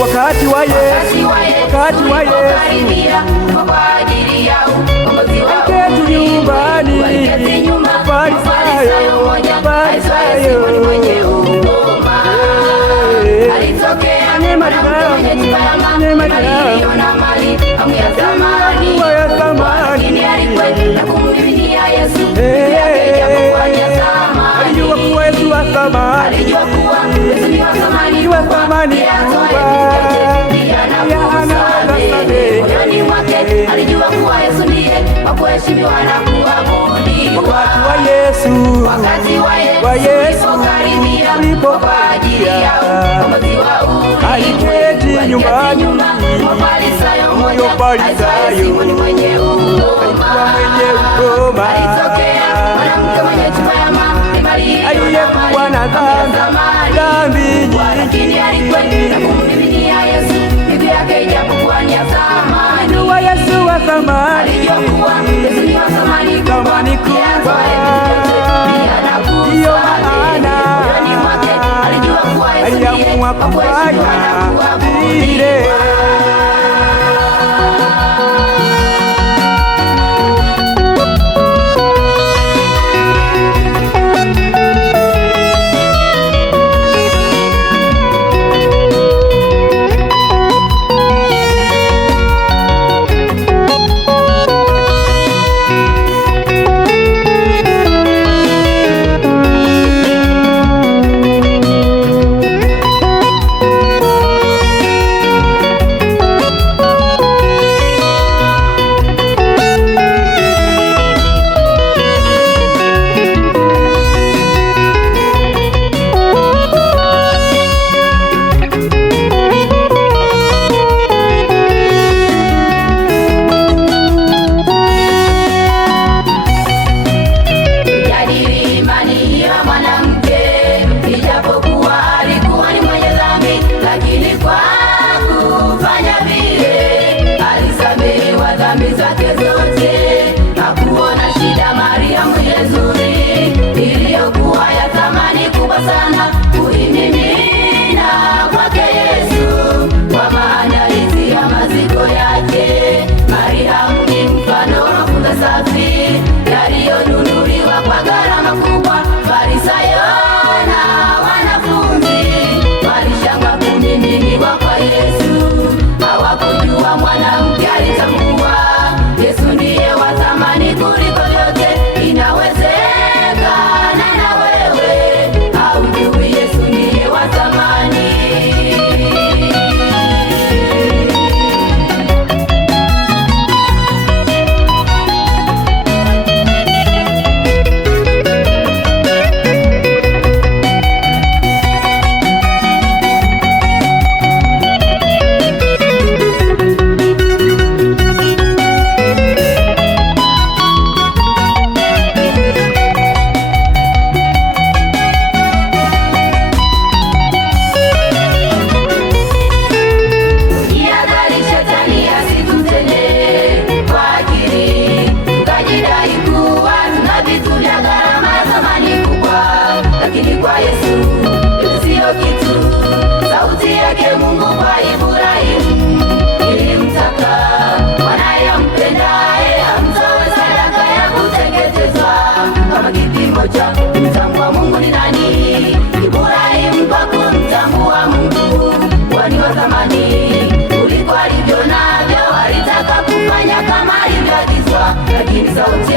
Wakati wa Yesu ulipokaribia kwa ajili yao aliketi nyumbani, Mafarisayo mmoja aitwaye Simoni mwenye ukoma. Alitokea mwanamke mwenye chupa ya maji aliyekuwa na dhambi nyingi, lakini alikwenda kummiminia Yesu miguu yake, ijapokuwa ni ya thamani. Yesu wa thamani, alijua kuwa Yesu ni wa thamani kubwa, ndiyo maana aliamua kufanya vile. kwa Yesu siyo kitu. Sauti yake Mungu kwa Ibrahimu ilimtaka mwanaye ampendaye amtoe sadaka ya kuteketezwa. Kama kipimo cha kumtambua Mungu ni nani, Ibrahimu kwa kumtambua Mungu kwani wa thamani kuliko alivyo navyo, alitaka kufanya kama alivyoagizwa, lakini sauti